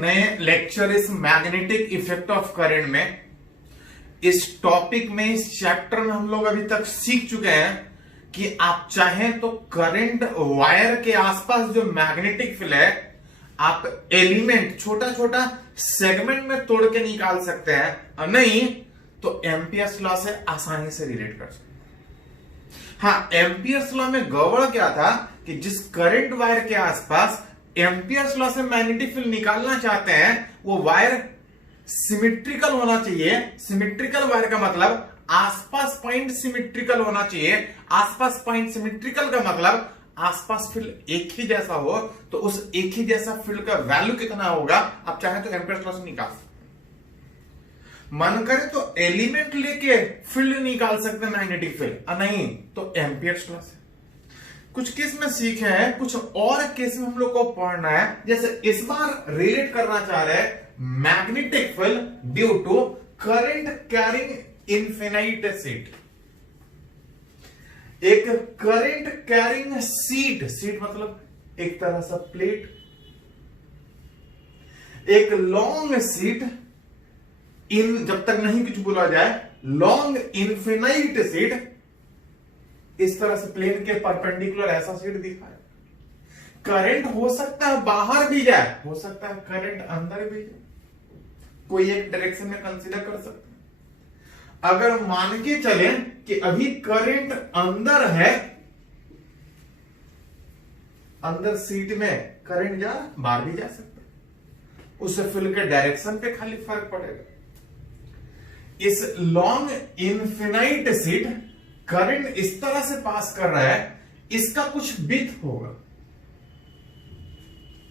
नए लेक्चर इस magnetic effect of current में। इस टॉपिक में, इस चैप्टर में हम लोग अभी तक सीख चुके हैं कि आप चाहें तो करंट वायर के आसपास जो मैग्नेटिक फील्ड है आप एलिमेंट छोटा छोटा सेगमेंट में तोड़ के निकाल सकते हैं, और नहीं तो एम्पियर्स लॉ से आसानी से रिलेट कर सकते हैं। हाँ, एम्पियर्स लॉ में गड़बड़ क्या था कि जिस करंट वायर के आसपास एम्पियर्स लॉ से मैग्नेटिक फील्ड निकालना चाहते हैं वो वायर सिमिट्रिकल होना चाहिए। सिमिट्रिकल वायर का मतलब आसपास पॉइंट सिमिट्रिकल होना चाहिए। आसपास पॉइंट सिमिट्रिकल का मतलब आसपास फील्ड एक ही जैसा हो, तो उस एक ही जैसा फील्ड का वैल्यू कितना होगा आप चाहे तो एम्पियर्स लॉ से निकाल सकते हैं। मन करे तो एलिमेंट लेके फील्ड निकाल सकते हैं मैग्नेटिक फील्ड, और नहीं तो एम्पियर्स लॉ से। कुछ केस में सीखे हैं, कुछ और केस में हम लोग को पढ़ना है। जैसे इस बार रिलेट करना चाह रहे हैं magnetic field due to current carrying infinite sheet. एक करंट कैरिंग शीट, शीट मतलब एक तरह सा प्लेट, एक लॉन्ग शीट, इन जब तक नहीं कुछ बोला जाए लॉन्ग इनफिनाइट शीट, इस तरह से प्लेन के परपेंडिकुलर ऐसा शीट दिखा है। करंट हो सकता है बाहर भी जाए, हो सकता है करंट अंदर भी जाए, कोई एक डायरेक्शन में कंसीडर कर सकते हैं। अगर मान के चले कि अभी करंट अंदर है, अंदर सीट में करंट जा बाहर भी जा सकता है, उससे फील्ड के डायरेक्शन पे खाली फर्क पड़ेगा। इस लॉन्ग इनफिनाइट शीट करंट इस तरह से पास कर रहा है, इसका कुछ विड्थ होगा।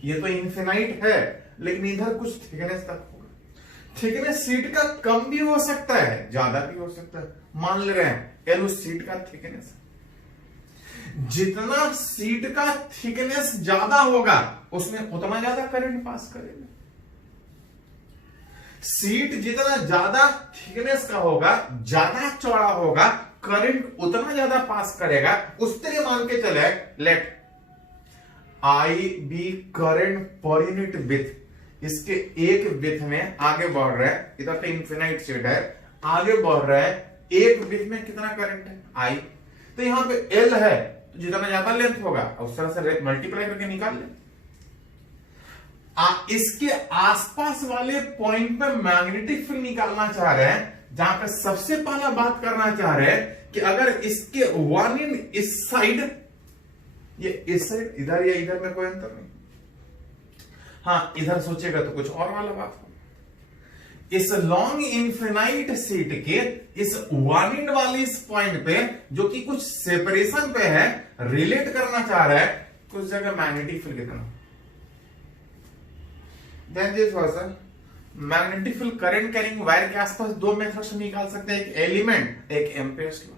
ये तो इनफिनाइट है लेकिन इधर कुछ थिकनेस तक होगा। थिकनेस सीट का कम भी हो सकता है, ज्यादा भी हो सकता है। मान ले रहे हैं एल उस सीट का थिकनेस, जितना सीट का थिकनेस ज्यादा होगा उसमें उतना ज्यादा करंट पास करेगा। सीट जितना ज्यादा थिकनेस का होगा, ज्यादा चौड़ा होगा, करंट उतना ज्यादा पास करेगा। उस तरह मान के चले let I be current per unit width, इसके एक विड्थ में आगे बढ़ रहा है, इधर तो इनफिनाइट शीट है, आगे बढ़ रहा है, एक विड्थ में कितना करंट है आई, तो यहां पे एल है, तो जितना ज्यादा लेंथ होगा उस तरह से मल्टीप्लाई करके निकाल ले। इसके आसपास वाले पॉइंट पे मैग्नेटिक फील्ड निकालना चाह रहे हैं, जहां पे सबसे पहला बात करना चाह रहे हैं कि अगर इसके वन इन इस साइड, ये इस साइड इधर या इधर में कोई अंतर नहीं। हाँ, इधर सोचेगा तो कुछ और वाला बात हो। इस लॉन्ग इनफिनाइट शीट के इस वन इन वाली इस पॉइंट पे जो कि कुछ सेपरेशन पे है, रिलेट करना चाह रहा है कुछ जगह मैग्नेटिक फील्ड कितना। Then this person magnetic field current carrying wire के आसपास दो मेथड से निकाल सकते हैं, एक एलिमेंट, एक एम्पियर्स लॉ।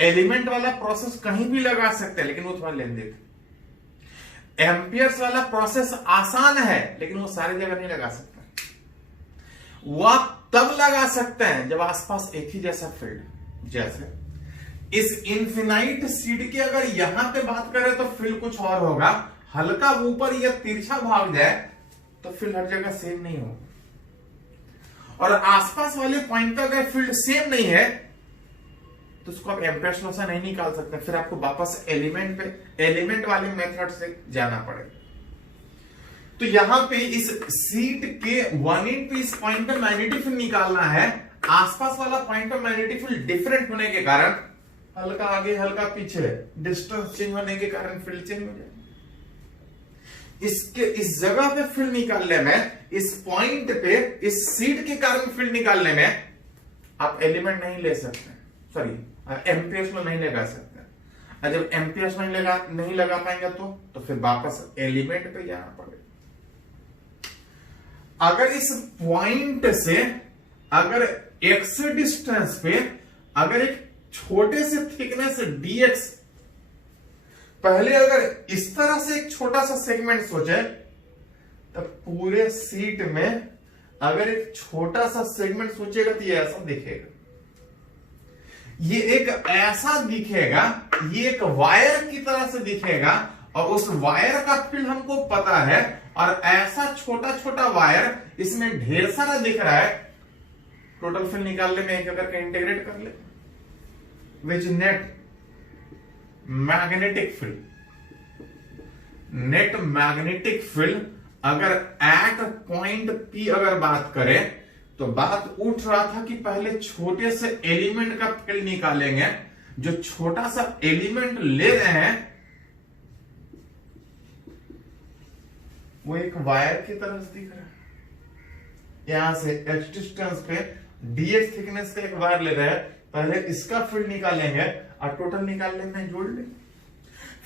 एलिमेंट वाला प्रोसेस कहीं भी लगा सकते हैं लेकिन वो थोड़ा लेंदी है। एम्पियर्स वाला प्रोसेस आसान है लेकिन वो सारी जगह नहीं लगा सकते। वो आप तब लगा सकते हैं जब आसपास एक ही जैसा फील्ड, जैसे इस इनफिनाइट शीट की अगर यहां पे बात करें तो फील्ड कुछ और होगा, हल्का ऊपर या तिरछा भाग जाए तो फील्ड हर जगह सेम नहीं होगा। और आसपास वाले पॉइंट पे अगर फील्ड सेम नहीं है तो उसको आप एम्पियर्स लॉ से नहीं निकाल सकते, फिर आपको वापस एलिमेंट वाले मेथड से जाना पड़ेगा। तो यहां पे इस सीट के वन इन पे इस पॉइंट पे मैग्नेटिक फील्ड निकालना है। आसपास वाला पॉइंट पे मैग्नेटिक फील्ड डिफरेंट होने के कारण, हल्का आगे हल्का पीछे, डिस्टेंस चेंज होने के कारण फील्ड चेंज हो जाए। इसके इस जगह पे फील्ड निकालने में, इस पॉइंट पे इस सीट के कारण फील्ड निकालने में आप एलिमेंट नहीं ले सकते, सॉरी एम्पियर्स लॉ नहीं लगा सकते। और जब एम्पियर्स नहीं लगा पाएंगे तो फिर वापस एलिमेंट पे जाना पड़ेगा। अगर इस पॉइंट से अगर एक्स डिस्टेंस पे अगर एक छोटे से थिकनेस dx, पहले अगर इस तरह से एक छोटा सा सेगमेंट सोचे तो पूरे सीट में अगर एक छोटा सा सेगमेंट सोचेगा तो ये ऐसा दिखेगा, ये एक ऐसा दिखेगा, ये एक वायर की तरह से दिखेगा, और उस वायर का फील्ड हमको पता है, और ऐसा छोटा छोटा वायर इसमें ढेर सारा दिख रहा है, टोटल फील्ड निकालने में एक करके इंटीग्रेट कर ले, which net magnetic field, net magnetic field अगर एट पॉइंट P अगर बात करें तो बात उठ रहा था कि पहले छोटे से एलिमेंट का फील्ड निकालेंगे। जो छोटा सा एलिमेंट ले रहे हैं वो एक वायर की तरह दिख रहा है, यहां से x डिस्टेंस पे dx थिकनेस का एक वायर ले रहे हैं, पहले इसका फील्ड निकालेंगे और टोटल निकालने में जोड़ लेंगे।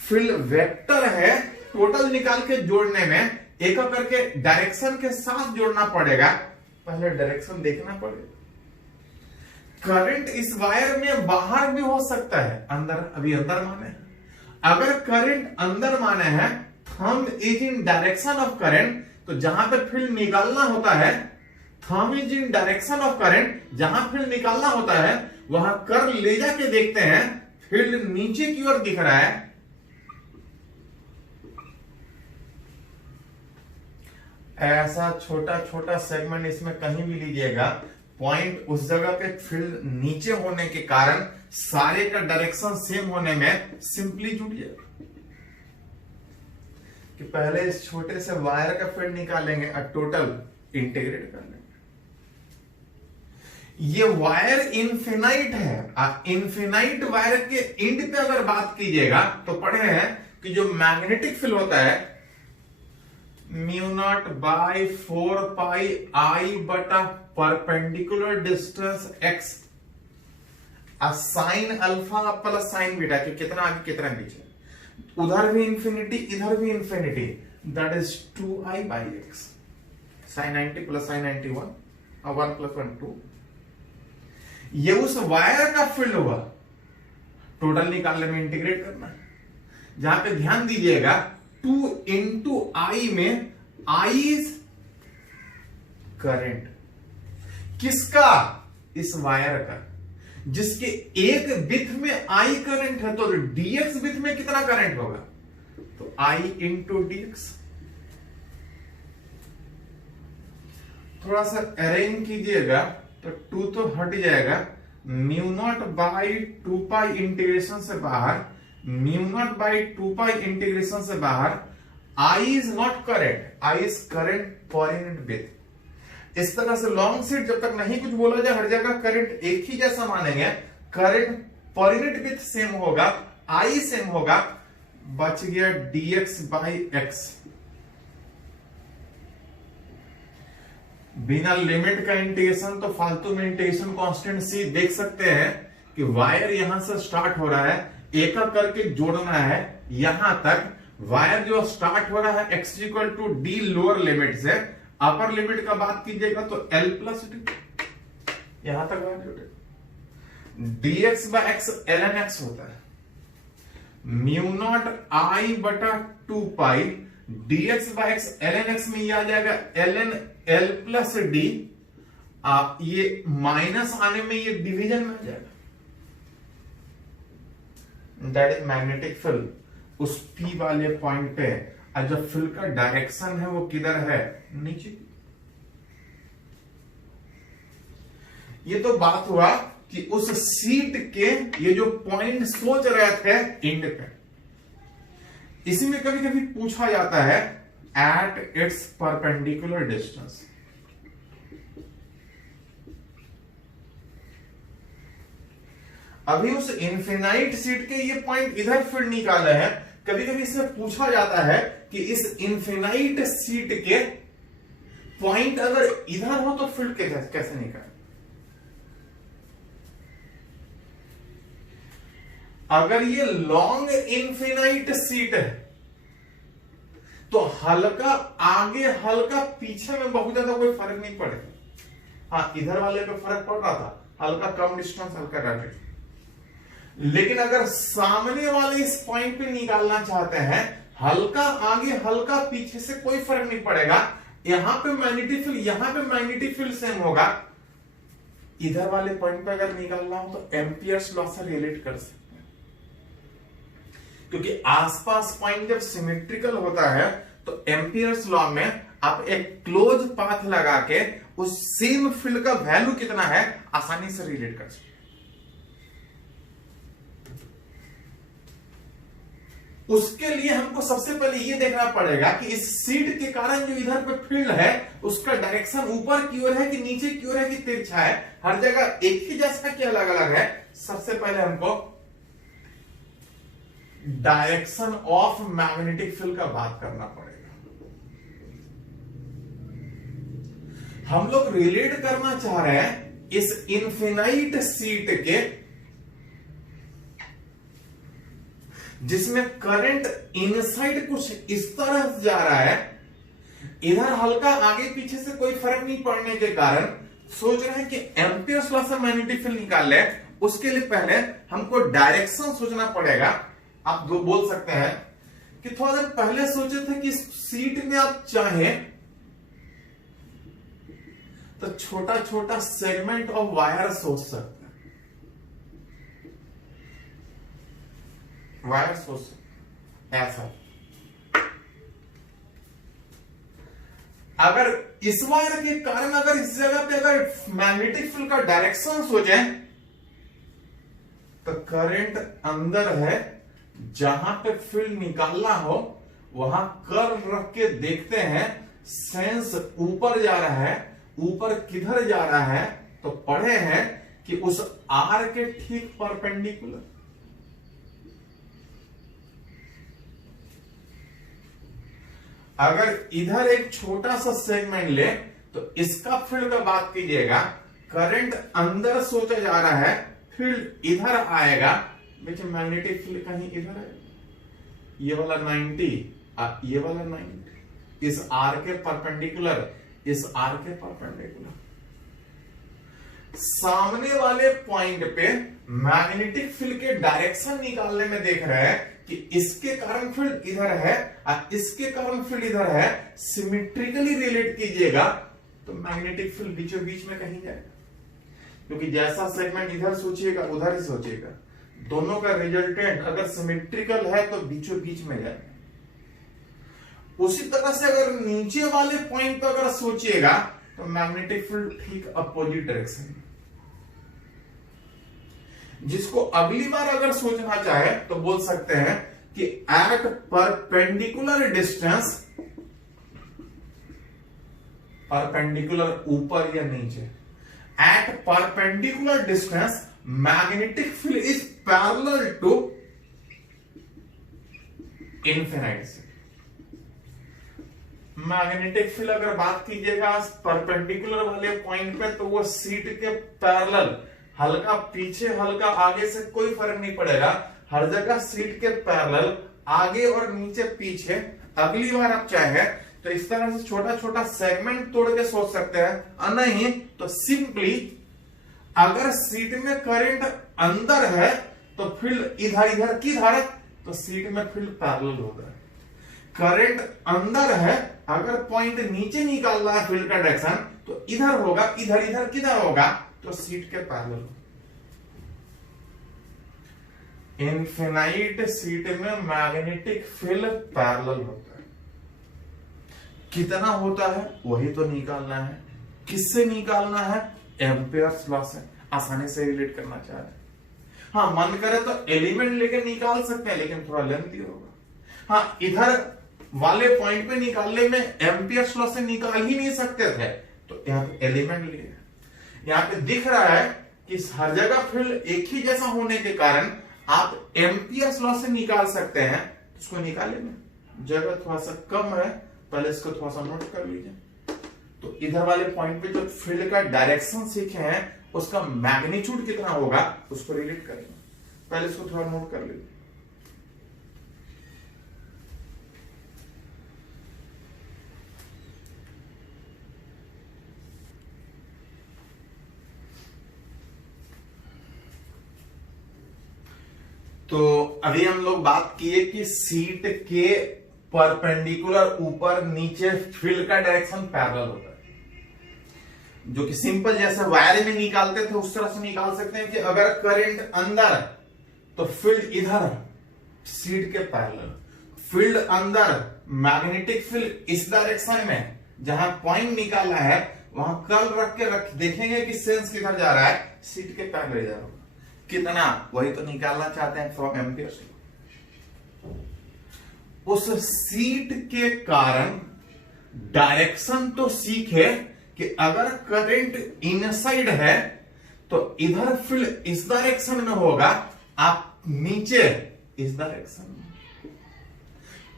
फील्ड वेक्टर है, टोटल निकाल के जोड़ने में एक करके डायरेक्शन के साथ जोड़ना पड़ेगा, पहले डायरेक्शन देखना पड़ेगा। करंट इस वायर में बाहर भी हो सकता है, अंदर, अभी अंदर माने हैं। अगर करंट अंदर माने हैं, thumb is in direction of current, तो जहां पे फील्ड निकालना होता है, thumb is in direction of current, जहां फील्ड निकालना होता है वहां कर ले जाके देखते हैं फील्ड नीचे की ओर दिख रहा है। ऐसा छोटा छोटा सेगमेंट इसमें कहीं भी लीजिएगा, पॉइंट उस जगह पे फील्ड नीचे होने के कारण सारे का डायरेक्शन सेम होने में सिंपली जुड़ जाएगा कि पहले इस छोटे से वायर का फील्ड निकालेंगे और टोटल इंटीग्रेट कर लेंगे। ये वायर इनफिनाइट है, इनफिनाइट वायर के एंड पे अगर बात कीजिएगा तो पढ़े हैं कि जो मैग्नेटिक फील्ड होता है म्यू नॉट बाई 4 पाई आई बटा perpendicular distance x sine alpha plus sign beta, कि कितना आगे कितना पीछे, उधर भी इंफिनिटी इधर भी infinity, that is 2i by x, sine 90 plus sine 91 और 1 प्लस 1 2। ये उस वायर का फील्ड हुआ, टोटल निकालने में इंटीग्रेट करना है। जहां पे ध्यान दीजिएगा 2 इंटू आई में आई इज करंट, किसका, इस वायर का, जिसके एक विड्थ में आई करंट है, तो dx विड्थ में कितना करंट होगा, तो आई इंटू dx। थोड़ा सा अरेंज कीजिएगा तो 2 तो हट जाएगा, mu naught by 2 pi integration से बाहर, mu naught by 2 pi integration से बाहर, I is not current, I is current per unit width. इस तरह से लॉन्ग सीट जब तक नहीं कुछ बोला जाए, हर जगह करंट एक ही जैसा मानेंगे, current per unit width same होगा, I सेम होगा, बच गया dx बाई x। बिना लिमिट का इंटीग्रेशन तो फालतू में इंटीग्रेशन कांस्टेंट सी देख सकते हैं कि वायर यहां से स्टार्ट हो रहा है, एक एक करके जोड़ना है यहां तक। वायर जो स्टार्ट हो रहा है x equal to D lower limit से, अपर लिमिट का बात कीजिएगा तो l प्लस डी, यहां तक वायर जोड़े। dx by x ln x होता है, म्यू नॉट आई बटा 2 pi dx by x ln x में ये आ जाएगा ln l प्लस डी, ये माइनस आने में ये डिवीजन में आ जाएगा, दैट इज मैग्नेटिक फील्ड उस P वाले पॉइंट पे। और जो फील्ड का डायरेक्शन है वो किधर है, नीचे। ये तो बात हुआ कि उस सीट के ये जो पॉइंट सोच रहे थे एंड पे, इसी में कभी कभी पूछा जाता है एट इट्स परपेंडिकुलर डिस्टेंस। अभी उस इनफिनाइट सीट के ये पॉइंट इधर फील्ड निकाले हैं, कभी कभी इससे पूछा जाता है कि इस इनफिनाइट सीट के पॉइंट अगर इधर हो तो फील्ड कैसे निकाले। अगर ये लॉन्ग इनफिनाइट सीट है तो हल्का आगे हल्का पीछे में बहुत ज्यादा कोई फर्क नहीं पड़ेगा। हाँ, इधर वाले पे फर्क पड़ रहा था, हल्का कम डिस्टेंस, हल्का रैपिड। लेकिन अगर सामने वाले इस पॉइंट पे निकालना चाहते हैं, हल्का आगे हल्का पीछे से कोई फर्क नहीं पड़ेगा, यहां पे मैग्नेटिक फील्ड, यहां पे मैग्नेटिक फील्ड सेम होगा। इधर वाले पॉइंट पे अगर निकालना हो तो एम्पियर्स लॉ से रिलेट कर सकते हैं, क्योंकि आसपास पॉइंट जब सिमेट्रिकल होता है तो एम्पियर्स लॉ में आप एक क्लोज पाथ लगा के उस सेम फील्ड का वैल्यू कितना है आसानी से रिलेट कर सकते। उसके लिए हमको सबसे पहले ये देखना पड़ेगा कि इस सीट के कारण जो इधर पे फील्ड है उसका डायरेक्शन ऊपर की ओर है कि नीचे की ओर है कि तिरछा है, हर जगह एक ही जैसा कि अलग अलग है। सबसे पहले हमको डायरेक्शन ऑफ मैग्नेटिक फील्ड का बात करना पड़ेगा। हम लोग रिलेट करना चाह रहे हैं इस इनफिनाइट सीट के जिसमें करंट इनसाइड कुछ इस तरह से जा रहा है, इधर हल्का आगे पीछे से कोई फर्क नहीं पड़ने के कारण सोच रहे हैं कि एम्पियर्स लॉ से मैग्नेटिक फील्ड निकाल ले। उसके लिए पहले हमको डायरेक्शन सोचना पड़ेगा। आप दो बोल सकते हैं कि थोड़ा देर पहले सोचे थे कि इस सीट में आप चाहें तो छोटा छोटा सेगमेंट ऑफ वायर सोच सकते हैं, वायर सोच ऐसा। अगर इस वायर के कारण अगर इस जगह पे अगर मैग्नेटिक फील्ड का डायरेक्शन सोचे तो करंट अंदर है, जहां पे फील्ड निकालना हो वहां कर्व रख के देखते हैं सेंस ऊपर जा रहा है, ऊपर किधर जा रहा है, तो पढ़े हैं कि उस आर के ठीक परपेंडिकुलर। अगर इधर एक छोटा सा सेगमेंट ले तो इसका फील्ड का बात कीजिएगा, करंट अंदर सोचा जा रहा है, फील्ड इधर आएगा, देखिए मैग्नेटिक फील्ड कहीं इधर है, ये वाला 90 ये वाला 90, इस आर के परपेंडिकुलर, इस आर के परपेंडिकुलर। सामने वाले पॉइंट पे मैग्नेटिक फील्ड के डायरेक्शन निकालने में देख रहे हैं कि इसके कारण फील्ड इधर है और इसके कारण फील्ड इधर है, सिमेट्रिकली रिलेट कीजिएगा तो मैग्नेटिक फील्ड बीचों बीच में कहीं जाएगा, क्योंकि जैसा सेगमेंट इधर सोचिएगा उधर ही सोचिएगा, दोनों का रिजल्टेंट अगर सिमेट्रिकल है तो बीचों बीच में जाएगा। उसी तरह से अगर नीचे वाले पॉइंट पर अगर सोचिएगा तो मैग्नेटिक फील्ड ठीक अपोजिट डायरेक्शन में। जिसको अगली बार अगर सोचना चाहे तो बोल सकते हैं कि एट परपेंडिकुलर डिस्टेंस, परपेंडिकुलर ऊपर या नीचे, at perpendicular distance magnetic field is parallel to infinite से। मैग्नेटिक फील्ड अगर बात कीजिएगा परपेंडिकुलर वाले पॉइंट पे तो वो सीट के पैरेलल, हल्का पीछे हल्का आगे से कोई फर्क नहीं पड़ेगा, हर जगह सीट के पैरेलल आगे और नीचे पीछे। अगली बार आप चाहे तो इस तरह से छोटा छोटा सेगमेंट तोड़ के सोच सकते हैं, और नहीं तो सिंपली अगर सीट में करंट अंदर है तो फील्ड इधर इधर किधर, तो सीट में फील्ड पैरेलल होगा। करंट अंदर है, अगर पॉइंट नीचे निकाल रहा है फील्ड का डायरेक्शन तो इधर होगा, इधर इधर किधर होगा, तो सीट के पैरेलल। इनफिनाइट सीट में मैग्नेटिक फील्ड पैरेलल होता है। कितना होता है वही तो निकालना है। किससे निकालना है? एम्पियर्स लॉ से। आसानी से रिलेट करना चाह रहे हैं। हाँ, मन करे तो एलिमेंट लेके निकाल सकते हैं, लेकिन थोड़ा लेंथी होगा। हाँ, इधर वाले पॉइंट पे निकालने में एम्पियर्स लॉ से निकाल ही नहीं सकते थे, तो यहाँ पे एलिमेंट लिए। यहाँ पे दिख रहा है कि हर जगह फील्ड एक ही जैसा होने के कारण आप एम्पियर्स लॉ से निकाल सकते हैं। इसको निकालेंगे, जगह थोड़ा सा कम है, पहले इसको थोड़ा सा नोट कर लीजिए। तो इधर वाले पॉइंट पे जो फील्ड का डायरेक्शन सीखे हैं उसका मैग्नीट्यूड कितना होगा उसको रिलेट करेंगे। पहले इसको थोड़ा नोट कर लीजिए। तो अभी हम लोग बात किए कि सीट के परपेंडिकुलर ऊपर नीचे फील्ड का डायरेक्शन पैरेलल होता है, जो कि सिंपल जैसे वायर में निकालते थे उस तरह से निकाल सकते हैं कि अगर करंट अंदर तो फील्ड इधर, सीट के पैरेलल, फील्ड अंदर मैग्नेटिक फील्ड इस डायरेक्शन में जहां पॉइंट निकाला है वहां कर्ल रख के देखेंगे कि सेंस किधर जा रहा है, सीट के पैरेलल जा रहा है। कितना, वही तो निकालना चाहते हैं फ्रॉम एम्पियर से। उस सीट के कारण डायरेक्शन तो सीखे कि अगर करंट इनसाइड है तो इधर फील्ड इस डायरेक्शन में होगा, आप नीचे इस डायरेक्शन में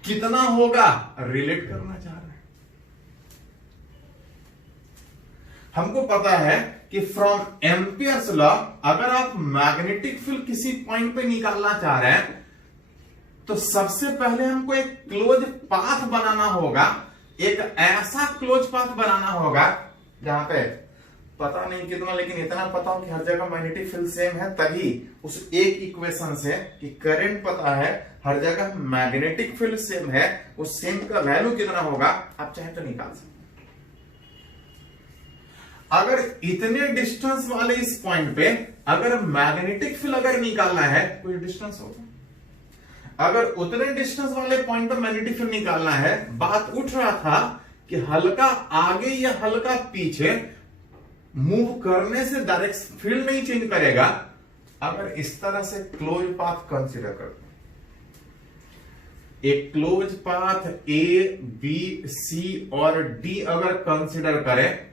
कितना होगा रिलेट करना चाह रहे हैं। हमको पता है कि फ्रॉम एम्पियर्स लॉ अगर आप मैग्नेटिक फील्ड किसी पॉइंट पे निकालना चाह रहे हैं तो सबसे पहले हमको एक क्लोज पाथ बनाना होगा, एक ऐसा क्लोज पाथ बनाना होगा जहां पे पता नहीं कितना, लेकिन इतना पता हो कि हर जगह मैग्नेटिक फील्ड सेम है, तभी उस एक इक्वेशन से कि करंट पता है हर जगह मैग्नेटिक फील्ड सेम है, उस सेम का वैल्यू कितना होगा आप चाहे तो निकाल सकते। अगर इतने डिस्टेंस वाले इस पॉइंट पे अगर मैग्नेटिक फील्ड अगर निकालना है, कोई डिस्टेंस होगा, अगर उतने डिस्टेंस वाले पॉइंट पर मैग्नेटिक फील्ड निकालना है, बात उठ रहा था कि हल्का आगे या हल्का पीछे मूव करने से डायरेक्ट फील्ड नहीं चेंज करेगा। अगर इस तरह से क्लोज पाथ कंसीडर करते हैं, एक close path A B C और डी अगर कंसीडर करें,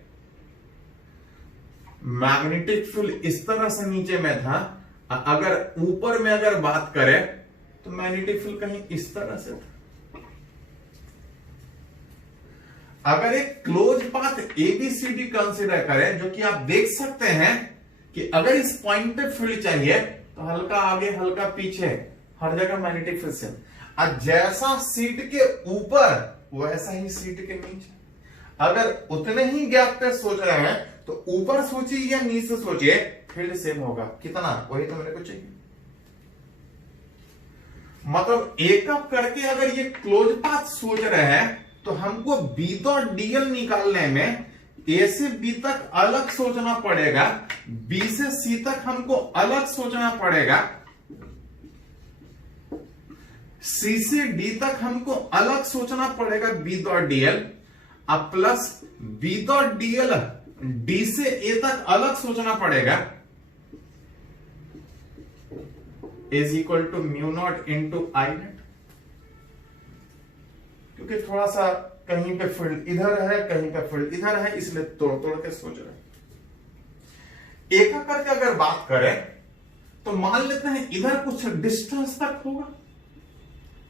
मैग्नेटिक फील्ड इस तरह से नीचे में था, अगर ऊपर में अगर बात करें तो मैग्नेटिक फील्ड कहीं इस तरह से था। अगर एक क्लोज पाथ एबीसीडी कंसीडर करें, जो कि आप देख सकते हैं कि अगर इस पॉइंट पे फील्ड चाहिए तो हल्का आगे हल्का पीछे हर जगह मैग्नेटिक फील्ड से, और जैसा सीट के ऊपर वैसा ही सीट के नीचे। अगर उतने ही गैप पे सोच रहे हैं तो ऊपर सोचिए या नीचे सोचिए फील्ड सेम होगा। कितना, वही तो मेरे को चाहिए। मतलब एक अप करके अगर ये क्लोज पाथ सोच रहे हैं तो हमको बी डॉट डीएल निकालने में ए से बी तक अलग सोचना पड़ेगा, बी से सी तक हमको अलग सोचना पड़ेगा, सी से डी तक हमको अलग सोचना पड़ेगा बी डॉट डीएल, अब plus B dot DL D से ए तक अलग सोचना पड़ेगा, is equal to mu naught into I net. क्योंकि थोड़ा सा कहीं पे फील्ड इधर है कहीं पे फील्ड इधर है, इसलिए तोड़ तोड़ के सोच रहे हैं। एक करके अगर बात करें तो मान लेते हैं इधर कुछ डिस्टेंस तक होगा,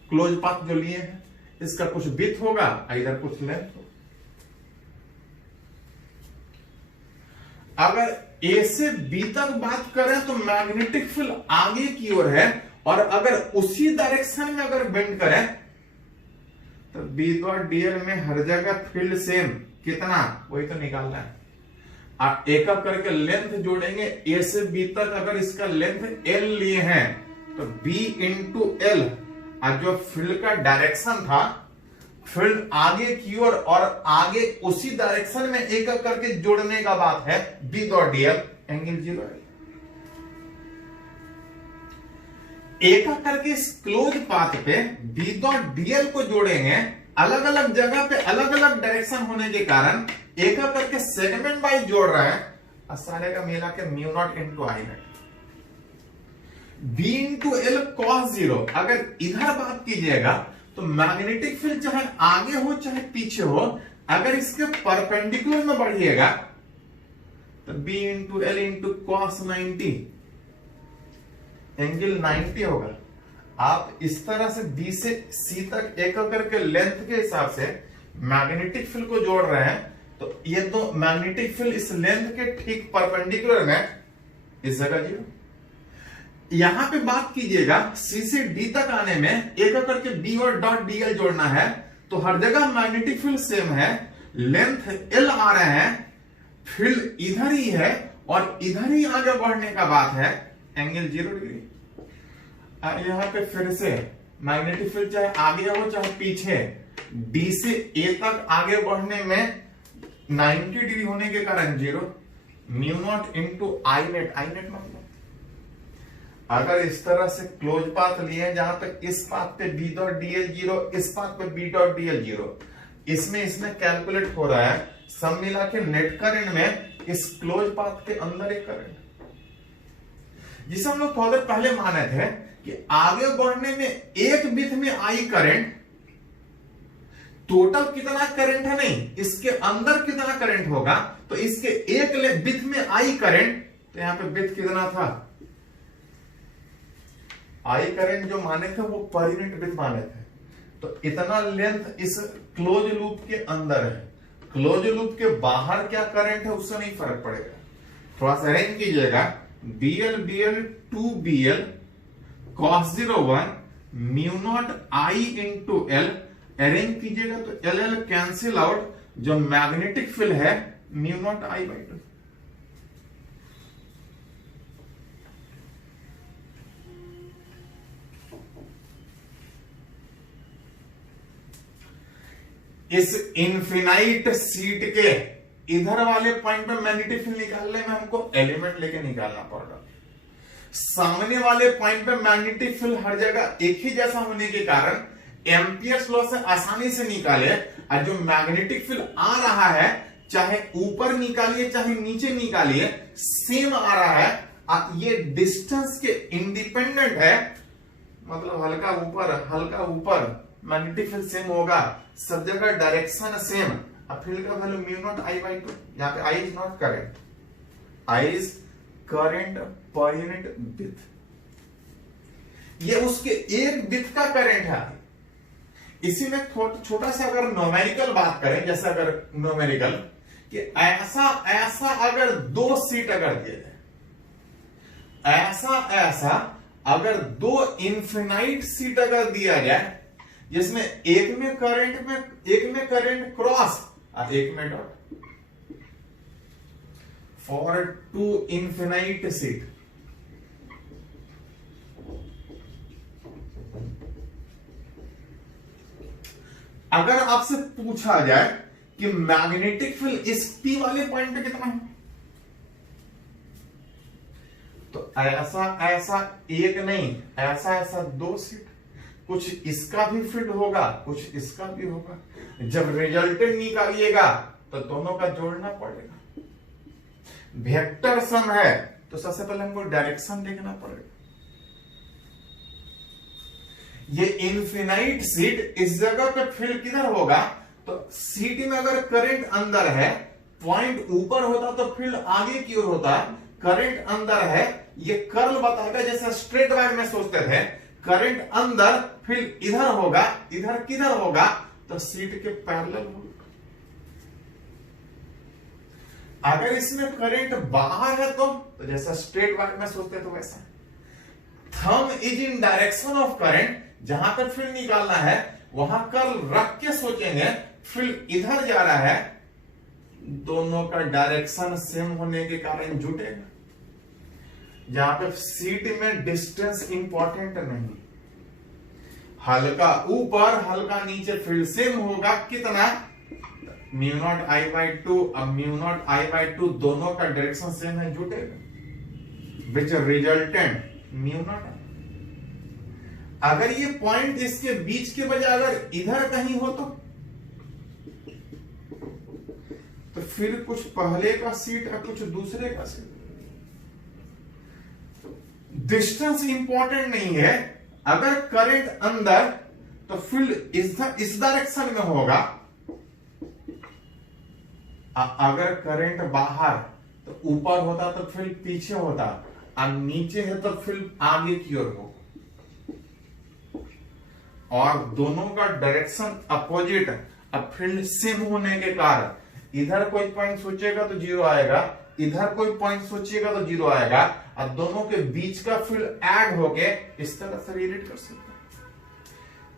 क्लोज पाथ जो लिए हैं इसका कुछ विड्थ होगा, इधर कुछ लेंथ होगा। अगर ए से बी तक बात करें तो मैग्नेटिक फील्ड आगे की ओर है, और अगर उसी डायरेक्शन में अगर बेंड करें तो बी डॉट डीएल में हर जगह फील्ड सेम, कितना वही तो निकालना है। आप एक अप करके लेंथ जोड़ेंगे, ए से बी तक अगर इसका लेंथ एल लिए हैं तो बी इंटू एल, और जो फील्ड का डायरेक्शन था फील्ड आगे की ओर और आगे उसी डायरेक्शन में एक एक करके जोड़ने का बात है, बी डॉट डीएल एंगल 0 है। एक एक करके इस क्लोज पाथ पे बी डॉट डीएल को जोड़ेंगे, अलग अलग जगह पे अलग अलग डायरेक्शन होने के कारण एक एक करके सेगमेंट वाइज जोड़ रहे हैं, और सारे का मिला के mu naught into I net B into L cos 0। अगर इधर बात कीजिएगा तो मैग्नेटिक फील्ड चाहे आगे हो चाहे पीछे हो, अगर इसके परपेंडिकुलर में बढ़िएगा तो B into L into cos 90 angle 90 होगा। आप इस तरह से बी से सी तक एक करके लेंथ के हिसाब से मैग्नेटिक फील्ड को जोड़ रहे हैं, तो ये तो मैग्नेटिक फील्ड इस लेंथ के ठीक परपेंडिकुलर में इस जगह 0। यहां पे बात कीजिएगा सी से डी तक आने में एक करके बी और डॉट डीएल जोड़ना है, तो हर जगह मैग्नेटिक फील्ड सेम है, लेंथ एल आ रहे हैं, फील्ड इधर ही है और इधर ही आगे बढ़ने का बात है, एंगल 0 डिग्री। यहां पे फिर से मैग्नेटिक फील्ड चाहे आगे हो चाहे पीछे, डी से ए तक आगे बढ़ने में 90 डिग्री होने के कारण 0, mu naught into I net मतलब अगर इस तरह से क्लोज पाथ लिए जहां पे इस पाथ पे बी डॉट डीएल 0, इस पाथ पे बी डॉट डीएल 0, इसमें कैलकुलेट हो रहा है सब मिला के नेट करंट में इस क्लोज पाथ के अंदर एक करंट, जिसे हम लोग थोड़ी देर पहले माने थे कि आगे बढ़ने में एक विथ में आई करंट, टोटल कितना करंट है नहीं, इसके अंदर कितना करंट होगा, तो इसके एक विथ में आई करंट, तो यहां पे विथ कितना था, आई करंट जो माने थे वो पर यूनिट विथ माने थे, तो इतना लेंथ इस क्लोज लूप के अंदर है। क्लोज लूप के बाहर क्या करंट है उससे नहीं फर्क पड़ेगा। थोड़ा सा अरेंज कीजिएगा, BL BL 2BL cos 01 mu naught I into L, arrange कीजिएगा तो LL कैंसिल आउट, जो मैग्नेटिक फील्ड है म्यू नॉट I/2। इस इनफिनाइट सीट के इधर वाले पॉइंट पे मैग्नेटिक फील्ड निकालने में हमको एलिमेंट लेके निकालना पड़ेगा। सामने वाले पॉइंट पे मैग्नेटिक फील्ड हर जगह एक ही जैसा होने के कारण एम्पियर्स लॉ से आसानी से निकाले, और जो मैग्नेटिक फील्ड आ रहा है चाहे ऊपर निकालिए चाहे नीचे निकालिए सेम आ रहा है। ये डिस्टेंस के इंडिपेंडेंट है, मतलब हल्का ऊपर मैग्नेटिक फील्ड सेम होगा, सब जगह डायरेक्शन सेम, अब फील्ड का वैल्यू म्यू नॉट I/2। यहाँ पे I is not current, I is current per unit with, ये उसके एक विथ का करंट है। इसी में छोटा सा अगर न्यूमेरिकल बात करें, जैसे अगर न्यूमेरिकल कि ऐसा अगर दो सीट अगर दिए जाए, ऐसा अगर दो इनफिनाइट सीट अगर दिया जाए, जिसमें एक में करंट क्रॉस और एक में dot, for to infinite sheet, अगर आपसे पूछा जाए कि मैग्नेटिक फील्ड इस P वाले पॉइंट पे कितना है, तो ऐसा एक नहीं, ऐसा दो सीट, कुछ इसका भी फील्ड होगा कुछ इसका भी होगा। जब रिजल्टेंट निकालिएगा तो दोनों का जोड़ना पड़ेगा। वेक्टर सम है तो सबसे पहले हमको डायरेक्शन देखना पड़ेगा। ये इनफिनाइट सीट, इस जगह पे फील्ड किधर होगा, तो सीट में अगर करंट अंदर है, पॉइंट ऊपर होता तो फील्ड आगे की ओर होता, करंट अंदर है, ये कर्ल बताएगा। जैसे स्ट्रेट वायर में सोचते थे करंट अंदर फील्ड इधर होगा, इधर किधर होगा, तो सीट के पैरेलल होगा। अगर इसमें करंट बाहर है तो जैसा स्ट्रेट वायर में सोचते तो वैसा। Thumb is in direction of current, जहां तक फील्ड निकालना है वहां कर्ल रख के सोचेंगे फील्ड इधर जा रहा है, दोनों का डायरेक्शन सेम होने के कारण जुटेगा। जहां पे सीट में डिस्टेंस इंपॉर्टेंट नहीं, हल्का ऊपर हल्का नीचे फील्ड सेम होगा, कितना म्यू नॉट I/2। अब म्यू नॉट I/2 दोनों का डायरेक्शन सेम है, जुटेगा, विच रिजल्टेंट म्यू नॉट। अगर ये पॉइंट इसके बीच के बजाय अगर इधर कहीं हो तो फिर कुछ पहले का सीट और कुछ दूसरे का सीट। डिस्टेंस इंपॉर्टेंट नहीं है, अगर करंट अंदर तो फील्ड इस डायरेक्शन में होगा, अगर करंट बाहर तो ऊपर होता तो फील्ड पीछे होता, और नीचे है तो फील्ड आगे की ओर होगा, और दोनों का डायरेक्शन अपोजिट, अब फील्ड सेम होने के कारण इधर कोई पॉइंट सोचेगा तो जीरो आएगा, इधर कोई पॉइंट सोचिएगा तो जीरो आएगा, और दोनों के बीच का फील्ड ऐड होके इस तरह से रिलेट कर सकते हैं।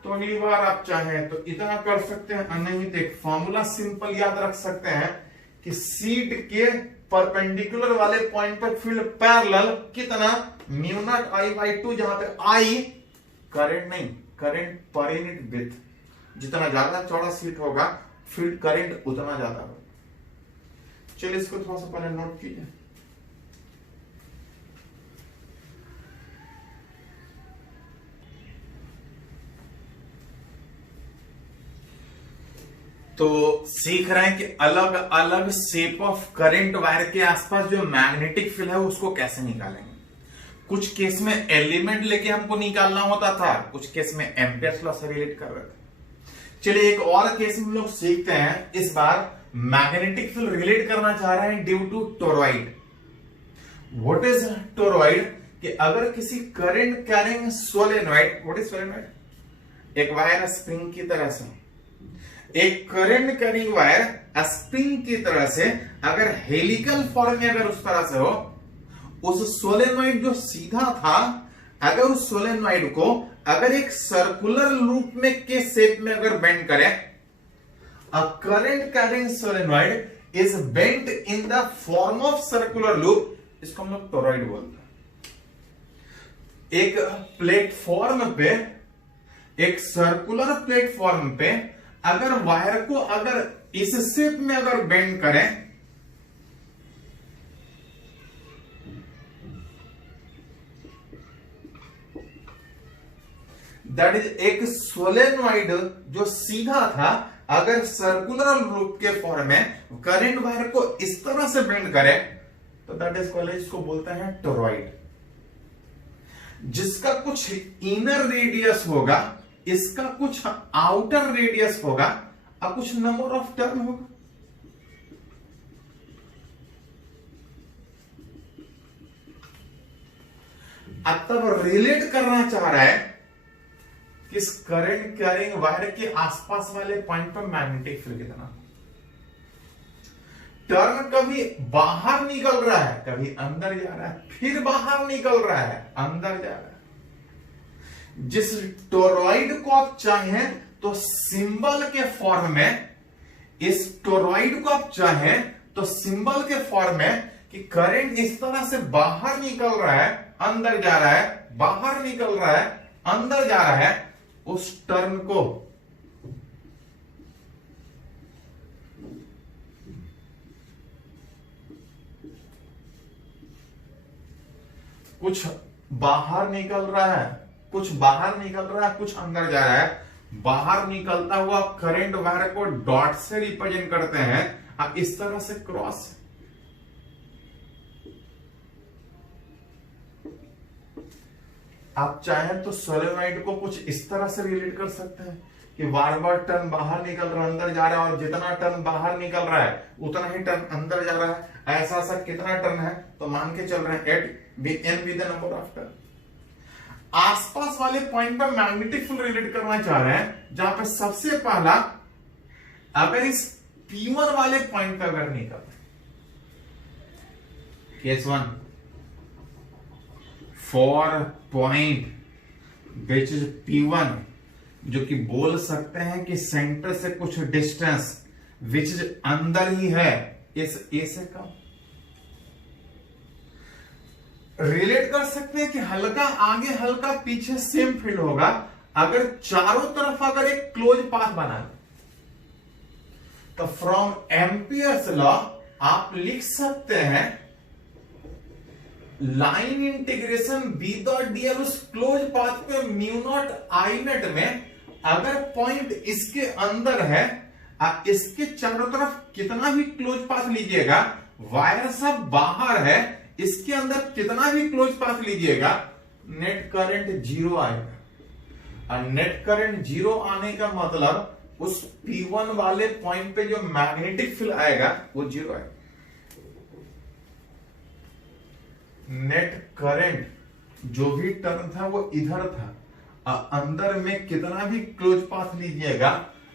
तो अगली बार आप चाहें तो इतना कर सकते हैं, नहीं तो एक फॉर्मूला सिंपल याद रख सकते हैं कि सीट के परपेंडिकुलर वाले पॉइंट पर फील्ड पैरेलल कितना, म्यू नॉट I/2, जहां पे I करंट नहीं, करंट पर यूनिट विड्थ, जितना ज्यादा चौड़ा सीट होगा फील्ड करंट उतना ज्यादा होगा। चलिए इसको थोड़ा सा पहले नोट कीजिए। तो सीख रहे हैं कि अलग अलग शेप ऑफ करंट वायर के आसपास जो मैग्नेटिक फील्ड है उसको कैसे निकालेंगे। कुछ केस में एलिमेंट लेके हमको निकालना होता था, कुछ केस में एम्पियर्स लॉ से रिलेट कर रहे थे। चलिए एक और केस हम लोग सीखते हैं। इस बार मैग्नेटिक फील्ड रिलेट करना चाह रहे हैं due to toroid. What is toroid? कि अगर किसी current carrying solenoid, what is solenoid? एक वायर स्प्रिंग की तरह से, एक करंट कैरिंग वायर स्प्रिंग की तरह से अगर हेलिकल फॉर्म में अगर उस तरह से हो, उस सोलेनॉइड जो सीधा था, अगर उस सोलेनॉइड को अगर एक सर्कुलर लूप में के शेप में अगर बेंड करें, a current carrying solenoid is bent in the form of circular loop, इसको हम लोग टोरॉइड बोलते हैं। एक प्लेटफॉर्म पे, एक सर्कुलर प्लेटफॉर्म पे अगर वायर को अगर इस शेप में अगर बेंड करें, दैट इज एक सोलेनॉइड जो सीधा था, अगर सर्कुलर लूप के फॉर्म में करंट वायर को इस तरह से बेंड करें तो दैट इज कॉल्ड, इसको बोलते हैं टोरॉइड। जिसका कुछ इनर रेडियस होगा, इसका कुछ आउटर रेडियस होगा और कुछ नंबर ऑफ टर्न होगा। अब तब रिलेट करना चाह रहा है कि इस करंट कैरिंग वायर के आसपास वाले पॉइंट पर मैग्नेटिक फील्ड कितना। टर्न कभी बाहर निकल रहा है, कभी अंदर जा रहा है, फिर बाहर निकल रहा है, अंदर जा रहा है। जिस टोरॉइड को आप चाहें तो सिंबल के फॉर्म में, इस टोरॉइड को आप चाहें तो सिंबल के फॉर्म में कि करंट इस तरह से बाहर निकल रहा है, अंदर जा रहा है, बाहर निकल रहा है, अंदर जा रहा है, उस टर्न को कुछ बाहर निकल रहा है, कुछ बाहर निकल रहा है, कुछ अंदर जा रहा है। बाहर निकलता हुआ करंट वायर को डॉट से रिप्रेजेंट करते हैं, अब इस तरह से क्रॉस। आप चाहें तो सोलेनॉइड को कुछ इस तरह से रिलेट कर सकते हैं कि बार बार टर्न बाहर निकल रहा है, अंदर जा रहा है, और जितना टर्न बाहर निकल रहा है उतना ही टर्न अंदर जा रहा है। ऐसा ऐसा कितना टर्न है तो मान के चल रहे हैं at N with the number of turn. आसपास वाले पॉइंट पर मैग्नेटिक फील्ड रिलेट करना चाह रहे हैं, जहां पर सबसे पहला अगर इस P1 वाले पॉइंट पर अगर निकल, case 1 for point which is P1, जो कि बोल सकते हैं कि सेंटर से कुछ डिस्टेंस विच इज अंदर ही है, इस ए से कम। रिलेट कर सकते हैं कि हल्का आगे हल्का पीछे सेम फील्ड होगा अगर चारों तरफ अगर एक क्लोज पाथ बना। तो फ्रॉम एम्पियर्स लॉ आप लिख सकते हैं line integration B dot DL उस क्लोज पाथ पे म्यू नॉट आई नेट में, अगर पॉइंट इसके अंदर है, आप इसके चारों तरफ कितना भी क्लोज पाथ लीजिएगा, वायर सब बाहर है, इसके अंदर कितना भी क्लोज पाथ लीजिएगा, नेट करंट जीरो आएगा। और नेट करंट जीरो आने का मतलब उस P1 वाले पॉइंट पे जो मैग्नेटिक फील्ड आएगा वो जीरो आएगा। नेट करंट जो भी टर्न था वो इधर था, अंदर में कितना भी क्लोज पाथ लीजिएगा,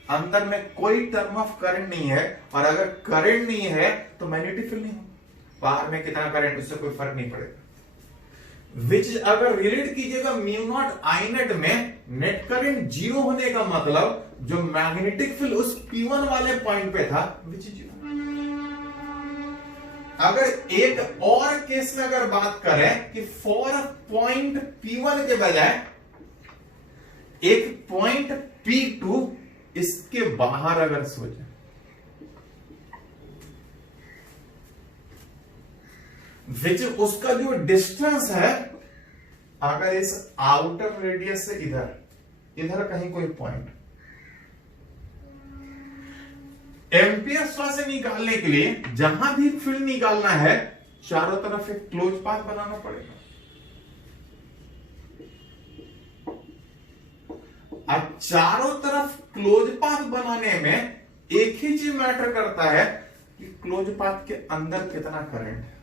अंदर में कोई टर्म ऑफ करंट नहीं है, और अगर करंट नहीं है तो मैग्नेटिक फील्ड नहीं होगा। बाहर में कितना करंट उससे कोई फर्क नहीं पड़ेगा। विच अगर रिलेट कीजिएगा म्यू नॉट आई नेट में, नेट करंट जीरो होने का मतलब जो मैग्नेटिक फील्ड उस P1 वाले पॉइंट पे था विच जीरो। अगर एक और केस में अगर बात करें कि फॉर पॉइंट P1 के बजाय एक पॉइंट P2 इसके बाहर अगर सोचे, विच उसका जो डिस्टेंस है, अगर इस आउटर रेडियस से इधर इधर कहीं कोई पॉइंट, एम्पियर्स लॉ से निकालने के लिए जहां भी फील्ड निकालना है चारों तरफ एक क्लोज पाथ बनाना पड़ेगा। अब चारों तरफ क्लोज पाथ बनाने में एक ही चीज मैटर करता है कि क्लोज पाथ के अंदर कितना करंट है।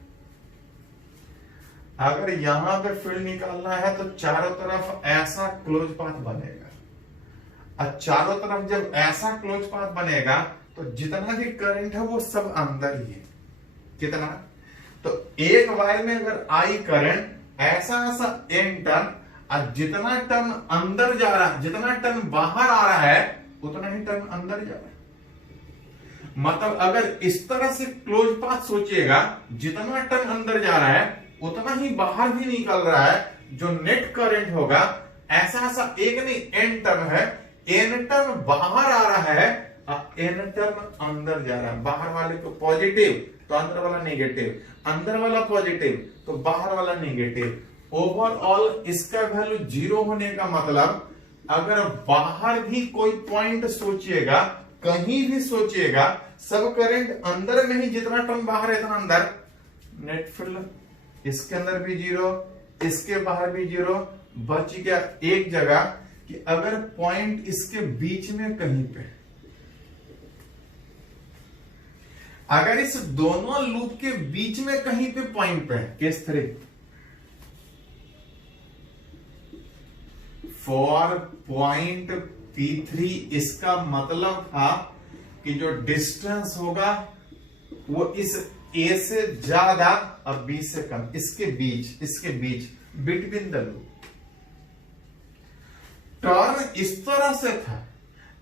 अगर यहां पे फील्ड निकालना है तो चारों तरफ ऐसा क्लोज पाथ बनेगा, और चारों तरफ जब ऐसा क्लोज पाथ बनेगा तो जितना भी करंट है वो सब अंदर ही है। कितना? तो एक वायर में अगर आई करंट ऐसा ऐसा n टर्न, और जितना टर्न अंदर जा रहा है, जितना टर्न बाहर आ रहा है उतना ही टर्न अंदर जा रहा है। मतलब अगर इस तरह से क्लोज पाथ सोचिएगा, जितना टर्न अंदर जा रहा है उतना ही बाहर भी निकल रहा है। जो नेट करंट होगा ऐसा ऐसा एक नहीं n टर्न है, n टर्न बाहर आ रहा है और n टर्न अंदर जा रहा है। बाहर वाले को पॉजिटिव तो अंदर वाला नेगेटिव, अंदर वाला पॉजिटिव तो बाहर वाला नेगेटिव। ओवरऑल इसका वैल्यू 0 होने का मतलब अगर बाहर भी कोई पॉइंट सोचिएगा, कहीं भी सोचिएगा, सब करंट अंदर में ही, जितना टर्न बाहर है इतना अंदर। नेट फील्ड इसके अंदर भी 0, इसके बाहर भी 0। बच गया एक जगह कि अगर पॉइंट इसके बीच में कहीं पे, अगर इस दोनों लूप के बीच में कहीं पे पॉइंट पे है, केस 3 फॉर पॉइंट P3, इसका मतलब था कि जो डिस्टेंस होगा वो इस A से ज्यादा और B से कम, इसके बीच बिटवीन द लूप। टर्न इस तरह से था,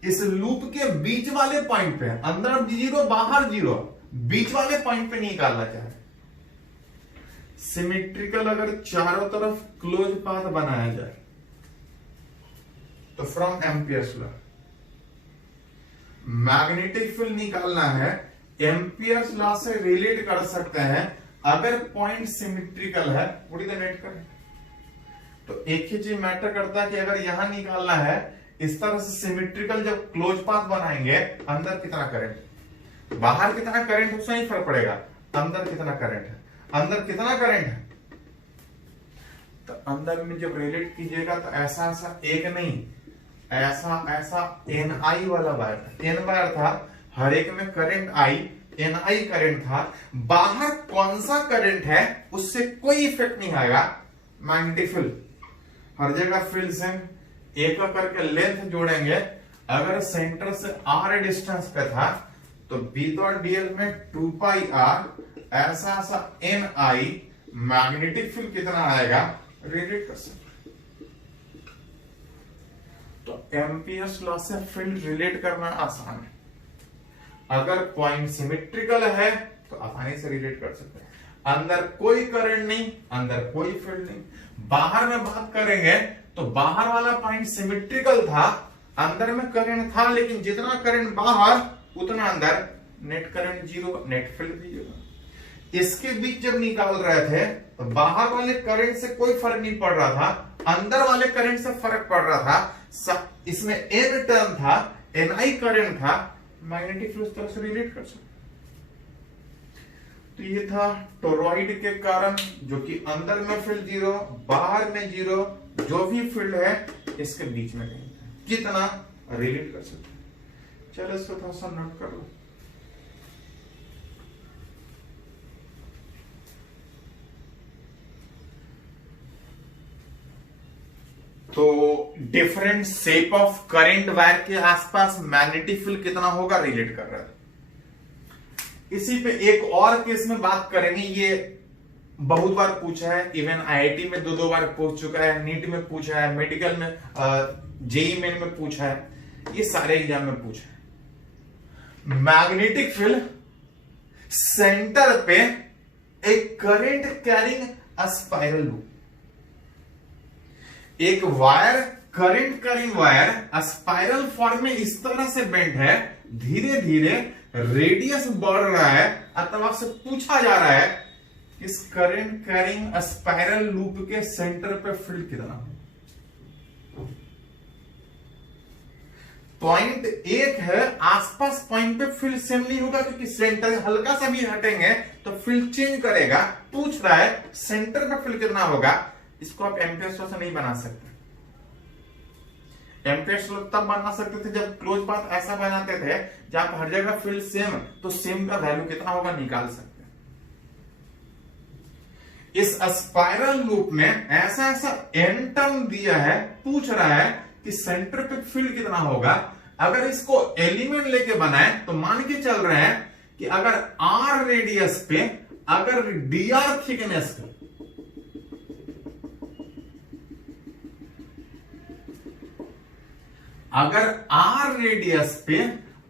इस लूप के बीच वाले पॉइंट पे, अंदर 0 बाहर 0, बीच वाले पॉइंट पे निकालना चाहे। सिमेट्रिकल अगर चारों तरफ क्लोज पाथ बनाया जाए तो from Ampere's law magnetic field निकालना है, एम्पियर्स लॉ से रिलेट कर सकते हैं। अगर पॉइंट सिमेट्रिकल है, what is the net current? तो एक ही चीज मैटर करता है कि अगर यहां निकालना है, इस तरह से सिमेट्रिकल जब क्लोज पाथ बनाएंगे, अंदर कितना करंट, बाहर कितना करंट, उससे नहीं फर्क पड़ेगा। अंदर कितना करंट है, अंदर कितना करंट है, तो अंदर में जब रिलेट कीजिएगा तो ऐसा ऐसा एक नहीं, ऐसा ऐसा NI वाला वायर, N वायर था, हर एक में करंट आई, NI करंट था। बाहर कौन सा करंट है उससे कोई इफेक्ट नहीं आएगा। मैग्नेटिक फील्ड हर जगह फील्ड से एक करके लेंथ जोड़ेंगे। अगर सेंटर से r डिस्टेंस पे था तो B डॉट dl में 2 पाई r, ऐसा ऐसा NI, मैग्नेटिक फील्ड कितना आएगा रिलेट कर सकते। तो एम्पियर्स लॉ से फील्ड रिलेट करना आसान है। अगर पॉइंट सिमेट्रिकल है तो आसानी से रिलेट कर सकते हैं। अंदर कोई करंट नहीं, अंदर कोई फील्ड नहीं। बाहर में बात करेंगे तो बाहर वाला पॉइंट सिमेट्रिकल था, अंदर में करंट था, लेकिन जितना करंट बाहर उतना अंदर, नेट करंट 0, नेट फील्ड भी 0। इसके बीच जब निकाल रहे थे तो बाहर वाले करंट से कोई फर्क नहीं पड़ रहा था, अंदर वाले करंट से फर्क पड़ रहा था। इसमें N टर्न था, NI करंट था, मैग्नेटिक फील्ड उस तरह से रिलेट कर सकते। तो ये था टोरॉइड के कारण, जो कि अंदर में फील्ड 0, बाहर में 0, जो भी फील्ड है इसके बीच में कहीं कितना रिलेट कर सकते। चलो इसको थोड़ा सा नोट कर लो। तो different shape of current wire के आसपास मैग्नेटिक फील्ड कितना होगा रिलेट कर रहा है। इसी पे एक और केस में बात करेंगे। ये बहुत बार पूछा है, इवन आईआईटी में 2 बार पूछ चुका है, नीट में पूछा है, मेडिकल में, जेईई मेन में पूछा है, ये सारे एग्जाम में पूछा है। मैग्नेटिक फील्ड सेंटर पे एक current carrying a spiral loop, एक wire, current carrying wire spiral form में इस तरह से बेंड है, धीरे धीरे रेडियस बढ़ रहा है, अथवा आपसे पूछा जा रहा है इस करंट कैरिंग स्पाइरल लूप के सेंटर पे फील्ड कितना है। पॉइंट एक है, आसपास पॉइंट पे फील्ड सेम नहीं होगा क्योंकि सेंटर हल्का सा भी हटेंगे तो फील्ड चेंज करेगा। पूछ रहा है सेंटर पे फील्ड कितना होगा। इसको आप एम्पियर्स लॉ से नहीं बना सकते। एम्पियर्स लॉ तब बना सकते थे जब क्लोज पाथ ऐसा बनाते थे जहां हर जगह फील्ड सेम, तो सेम का वैल्यू कितना होगा निकाल सकते। इस स्पाइरल लूप में ऐसा ऐसा एन टर्म दिया है, पूछ रहा है कि सेंटर पे फील्ड कितना होगा। अगर इसको एलिमेंट लेके बनाए तो मान के चल रहे हैं कि अगर आर रेडियस पे अगर डीआर थिकनेस पे अगर आर रेडियस पे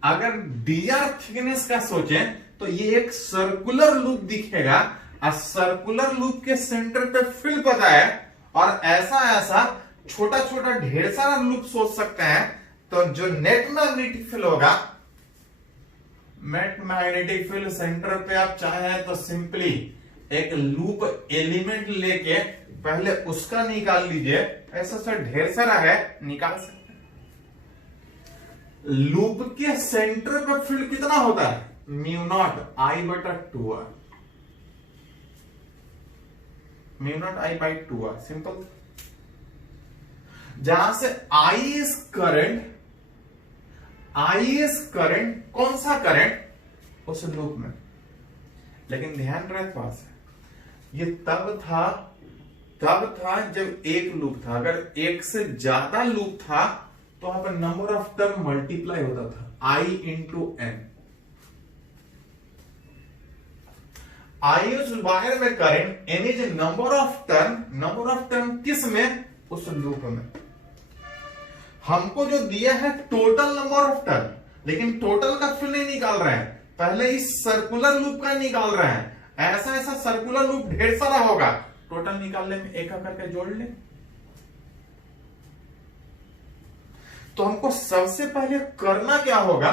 अगर डीआर थिकनेस का सोचें तो ये एक सर्कुलर लूप दिखेगा। सर्कुलर लूप के सेंटर पे फील्ड पता है और ऐसा ऐसा छोटा छोटा ढेर सारा लूप सोच सकते हैं। तो जो नेट मैग्नेटिक फील्ड होगा, नेट मैग्नेटिक फील्ड सेंटर पे आप चाहे तो सिंपली एक लूप एलिमेंट लेके पहले उसका निकाल लीजिए। ऐसा सा ढेर सारा है, निकाल सकते हैं। लूप के सेंटर पे फील्ड कितना होता है, म्यू नॉट आई बटा 2r, mu naught I by 2r, simple. जहां से आई इज करंट, कौन सा करंट उस लूप में। लेकिन ध्यान रहे पास है, ये तब था जब एक लूप था। अगर एक से ज्यादा लूप था तो वहां पर नंबर ऑफ टर्म मल्टीप्लाई होता था, I into N. I is wire में current, N is number of turn किस में, उस लूप में। हमको जो दिया है टोटल नंबर ऑफ टर्न, लेकिन टोटल का फील्ड नहीं निकाल रहे हैं, पहले इस सर्कुलर लूप का निकाल रहे हैं। ऐसा ऐसा सर्कुलर लूप ढेर सारा होगा, टोटल निकालने में एक करके जोड़ ले। तो हमको सबसे पहले करना क्या होगा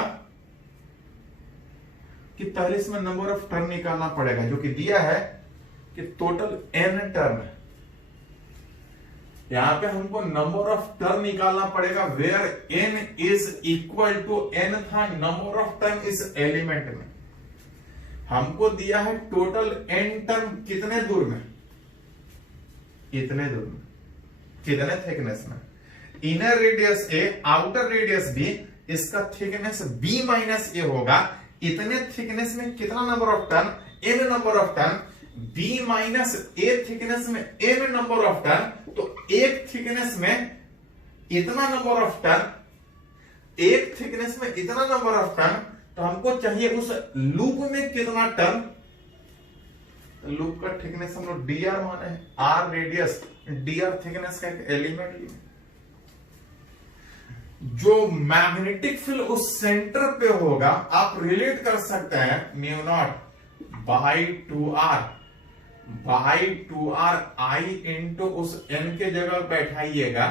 कि पहले इसमें नंबर ऑफ टर्न निकालना पड़ेगा, जो कि दिया है कि टोटल एन टर्न है। यहां पे हमको नंबर ऑफ टर्न निकालना पड़ेगा, where N is equal to N था नंबर ऑफ टर्न इस एलिमेंट में। हमको दिया है टोटल एन टर्न कितने दूर में, इतने दूर में, कितने थिकनेस में। Inner radius A, outer radius B, इसका थिकनेस बी माइनस ए होगा। इतने थिकनेस में कितना number of turn, N number of turn, B minus A thickness में एन नंबर ऑफ टर्न। तो एक थिकनेस में इतना नंबर ऑफ टर्न, एक थिकनेस में इतना नंबर ऑफ टर्न, तो हमको चाहिए उस लूप में कितना टर्न। तो लूप का थिकनेस हम लोग डी आर माने हैं, R radius, D R thickness का एक एलिमेंट लिए। जो मैग्नेटिक फील्ड उस सेंटर पे होगा, आप रिलेट कर सकते हैं mu naught by 2r I into उस n के जगह बैठाइएगा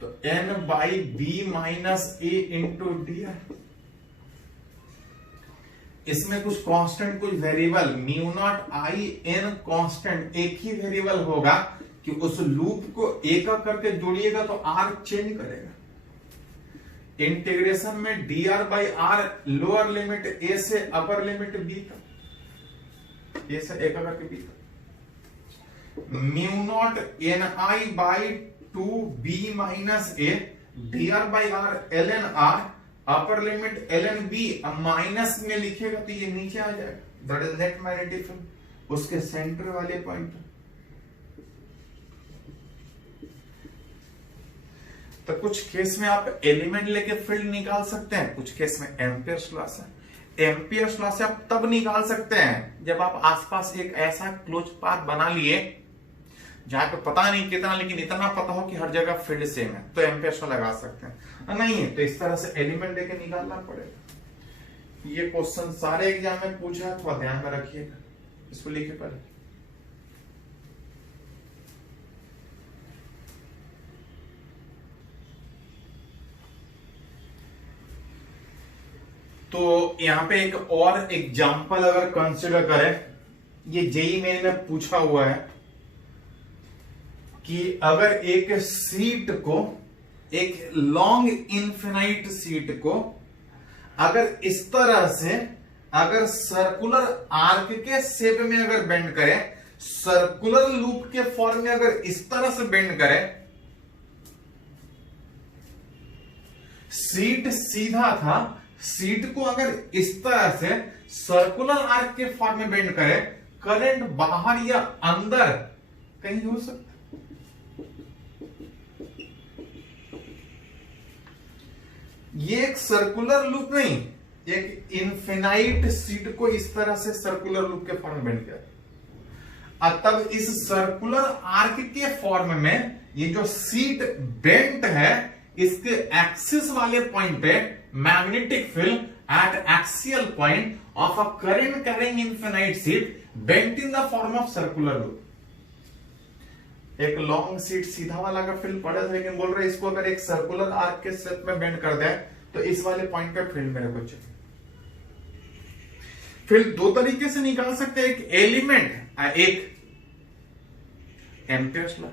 तो n by B minus A into D R. इसमें कुछ कांस्टेंट कुछ variable, mu naught I N constant एक ही वेरिएबल होगा कि उस लूप को एक करके जोड़िएगा तो r चेंज करेगा। इंटीग्रेशन में dr by R lower limit a से अपर लिमिट b तक, a से एक करके b तक, mu naught N I by 2b minus A dr by R L N R upper limit L N B. अब minus में लिखेगा तो ये नीचे आ जाएगा, that is net magnetic field उसके सेंटर वाले पॉइंट। तो कुछ केस में आप एलिमेंट लेके फील्ड निकाल सकते हैं, कुछ केस में एम्पियर्स लॉ से। एम्पियर्स लॉ से आप तब निकाल सकते हैं जब आप आसपास एक ऐसा क्लोज पाथ बना लिए जहां पे पता नहीं कितना, लेकिन इतना पता हो कि हर जगह फील्ड सेम है, तो एम्पियर्स लॉ लगा सकते हैं। नहीं है तो इस तरह से एलिमेंट लेके निकालना पड़ेगा। ये क्वेश्चन सारे एग्जाम में पूछा है, थोड़ा ध्यान में रखिएगा, इसको लिखे पहले। तो यहां पे एक और एग्जांपल अगर कंसिडर करें, ये जेई मेन में पूछा हुआ है कि अगर एक एक लॉन्ग इनफिनाइट शीट को अगर इस तरह से अगर सर्कुलर आर्क के शेप में अगर बेंड करें, सर्कुलर लूप के फॉर्म में अगर इस तरह से बेंड करें, शीट सीधा था, शीट को अगर इस तरह से सर्कुलर आर्क के फॉर्म में बेंड करें, करंट बाहर या अंदर कहीं हो सकता है। ये एक सर्कुलर लूप नहीं, एक इनफिनाइट शीट को इस तरह से सर्कुलर लूप के फॉर्म में बेंड किया, तब इस सर्कुलर आर्क के फॉर्म में ये जो शीट बेंट है, इसके एक्सिस वाले पॉइंट पे magnetic field eight axial point of a current carrying infinite sheet bent in the form of circular loop. एक लॉन्ग शीट सीधा वाला का फील्ड पड़ा था, लेकिन बोल रहे इसको अगर एक सर्कुलर आर्क के शेप में बेंड कर दे तो इस वाले पॉइंट पे फील्ड मेरे को चाहिए। फील्ड दो तरीके से निकाल सकते हैं, एक एलिमेंट, एक एम्पियर्स लॉ,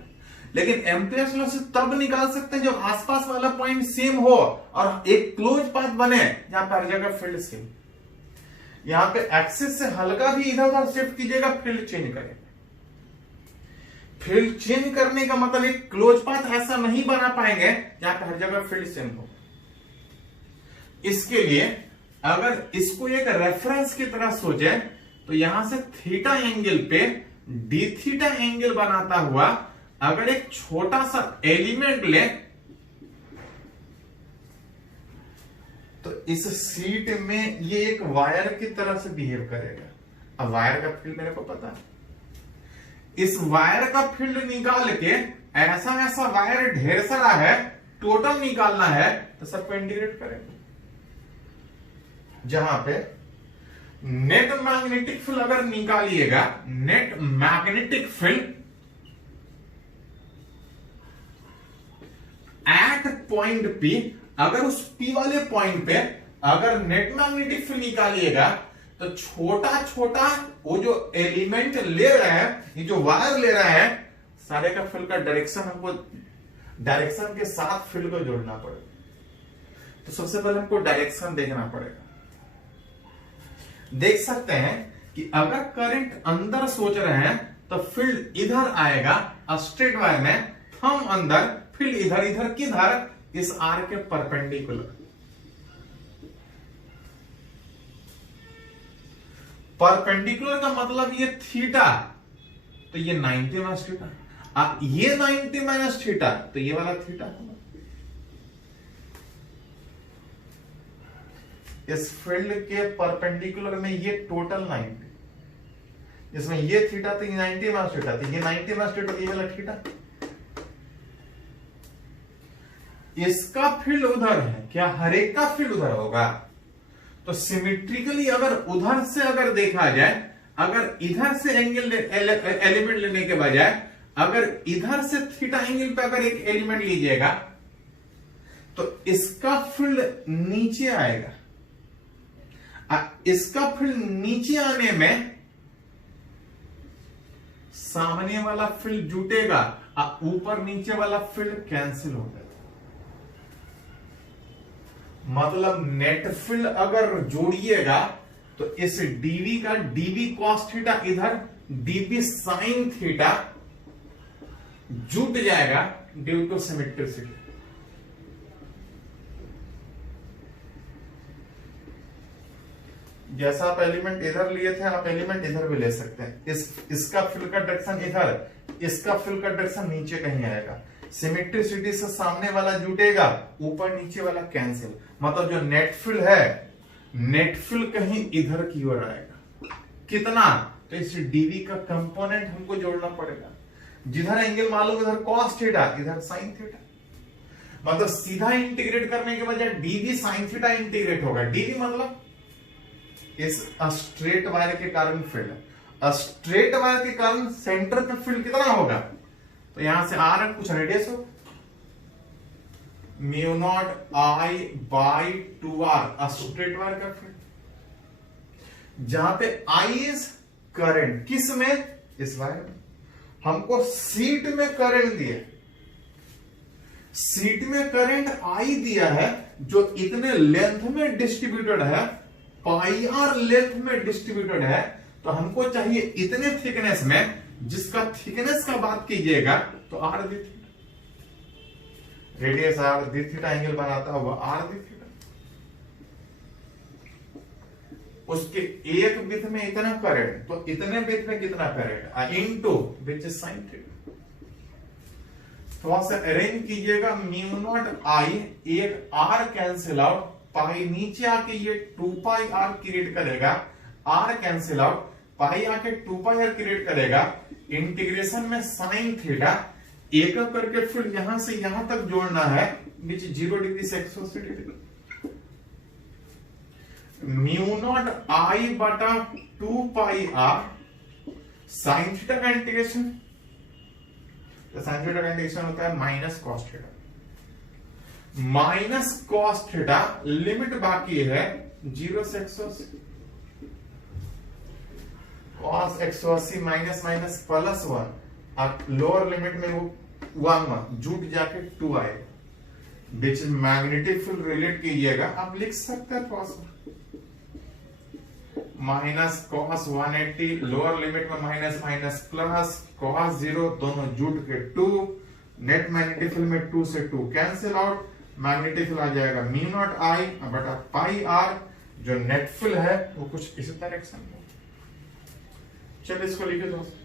लेकिन एम्पियर्स लॉ से तब निकाल सकते हैं जब आसपास वाला पॉइंट सेम हो और एक क्लोज पाथ बने जहां पर हर जगह फील्ड सेम। यहां पे एक्सिस से हल्का भी इधर उधर शिफ्ट कीजिएगा, फील्ड चेंज करेगा। फील्ड चेंज करने का मतलब एक क्लोज पाथ ऐसा नहीं बना पाएंगे जहां पे हर जगह फील्ड सेम हो। इसके लिए अगर इसको एक रेफरेंस की तरह सोचे तो यहां से थीटा एंगल पे डी थीटा एंगल बनाता हुआ अगर एक छोटा सा एलिमेंट ले तो इस शीट में ये एक वायर की तरह से बिहेव करेगा। अब वायर का फील्ड मेरे को पता है, इस वायर का फील्ड निकाल के ऐसा ऐसा वायर ढेर सारा है, टोटल निकालना है तो सबको इंटीग्रेट करेंगे, जहां पे नेट मैग्नेटिक फील्ड अगर निकालिएगा, net magnetic field at point P, अगर उस पी वाले पॉइंट पे अगर नेट मैग्नेटिक फील्ड निकालिएगा तो छोटा छोटा वो जो एलिमेंट ले रहा है, ये जो वायर ले रहा है, सारे का फील्ड का डायरेक्शन हमको डायरेक्शन के साथ फील्ड को जोड़ना पड़ेगा। तो सबसे पहले हमको डायरेक्शन देखना पड़ेगा। देख सकते हैं कि अगर करंट अंदर सोच रहे हैं तो फील्ड इधर आएगा स्ट्रेट वायर में, थंब अंदर, फील्ड इधर, इधर किधर, इस आर के परपेंडिकुलर। परपेंडिकुलर का मतलब ये थीटा, तो ये 90 माइनस थीटा, अब ये 90 माइनस थीटा, तो ये वाला थीटा होगा। इस फील्ड के परपेंडिकुलर में ये टोटल 90, जिसमें ये थीटा तो ये 90 माइनस थीटा, तो ये 90 माइनस थीटा, तो ये वाला थीटा। इसका फील्ड उधर है, क्या हर एक का फील्ड उधर होगा? तो सिमेट्रिकली अगर उधर से अगर देखा जाए, अगर इधर से एंगल एलिमेंट लेने के बजाय अगर इधर से थीटा एंगल पे अगर एक एलिमेंट लीजिएगा तो इसका फील्ड नीचे आएगा। इसका फील्ड नीचे आने में सामने वाला फील्ड जुटेगा, ऊपर नीचे वाला फील्ड कैंसिल हो जाएगा। मतलब नेट फील्ड अगर जोड़िएगा तो इस डीवी का डीवी कॉस थीटा इधर डीवी साइन थीटा जुट जाएगा ड्यू टू सिमेट्रिसिटी। जैसा आप एलिमेंट इधर लिए थे, आप एलिमेंट इधर भी ले सकते हैं। इसका फील्ड का डायरेक्शन इधर, इसका फील्ड का डायरेक्शन नीचे कहीं आएगा। सिमेट्रिसिटी से सामने वाला जुटेगा, ऊपर नीचे वाला कैंसिल। मतलब जो नेट फील्ड है, नेट फील्ड कहीं इधर की ओर आएगा। कितना? तो इस डीवी का कंपोनेंट हमको जोड़ना पड़ेगा। जिधर एंगल मालूम इधर कॉस थीटा, इधर साइन थीटा। मतलब सीधा इंटीग्रेट करने के बजाय डीवी साइन थीटा इंटीग्रेट होगा। डीवी मतलब इस स्ट्रेट वायर के कारण फील्ड, स्ट्रेट वायर के कारण सेंटर पे फील्ड कितना होगा? तो यहां से आर कुछ रेडियस हो, mu naught I by 2r, straight wire का फील्ड। जहां पे आई इज करंट, किस में? इस वायर में। हमको शीट में करंट दिए, सीट में करंट आई दिया है जो इतने लेंथ में डिस्ट्रीब्यूटेड है, पाई आर लेंथ में डिस्ट्रीब्यूटेड है, तो हमको चाहिए इतने थिकनेस में, जिसका थिकनेस का बात कीजिएगा तो R D theta, radius R D theta angle बनाता है वो आर दी थीटा। उसके एक विथ में इतना करंट, तो इतने विथ में कितना current into which is sine theta. थोड़ा सा अरेंज कीजिएगा, म्यू नॉट आई, एक आर कैंसिल आउट, पाई नीचे आके ये 2 पाई आर क्रिएट करेगा, आर कैंसिल आउट, पाई आके 2 पाई आर क्रिएट करेगा, इंटीग्रेशन में साइन थीटा, एक करके फिर यहां से यहां तक जोड़ना है, विच 0 डिग्री से 180 डिग्री। म्यू नॉट आई बटा 2 पाई आर साइन थीटा का इंटीग्रेशन, तो साइन थीटा का इंटीग्रेशन होता है minus cos theta, minus cos theta, limit बाकी है 0 से 180, कॉस 180 माइनस माइनस प्लस 1, और लोअर लिमिट में वो 1 जुट जाके 2 आएगा, which is magnetic field relate कीजिएगा, आप लिख सकते हैं cos minus cos 180, lower limit में माइनस माइनस प्लस, कॉस 0, दोनों जुट के 2, नेट मैग्नेटिक फील्ड में 2 से 2 कैंसिल आउट, मैग्नेटिक फील्ड आ जाएगा म्यू नॉट आई बटा पाई आर, जो नेट फील्ड है वो कुछ इसी डायरेक्शन में। चलिए इसको लिखे दोस्तों।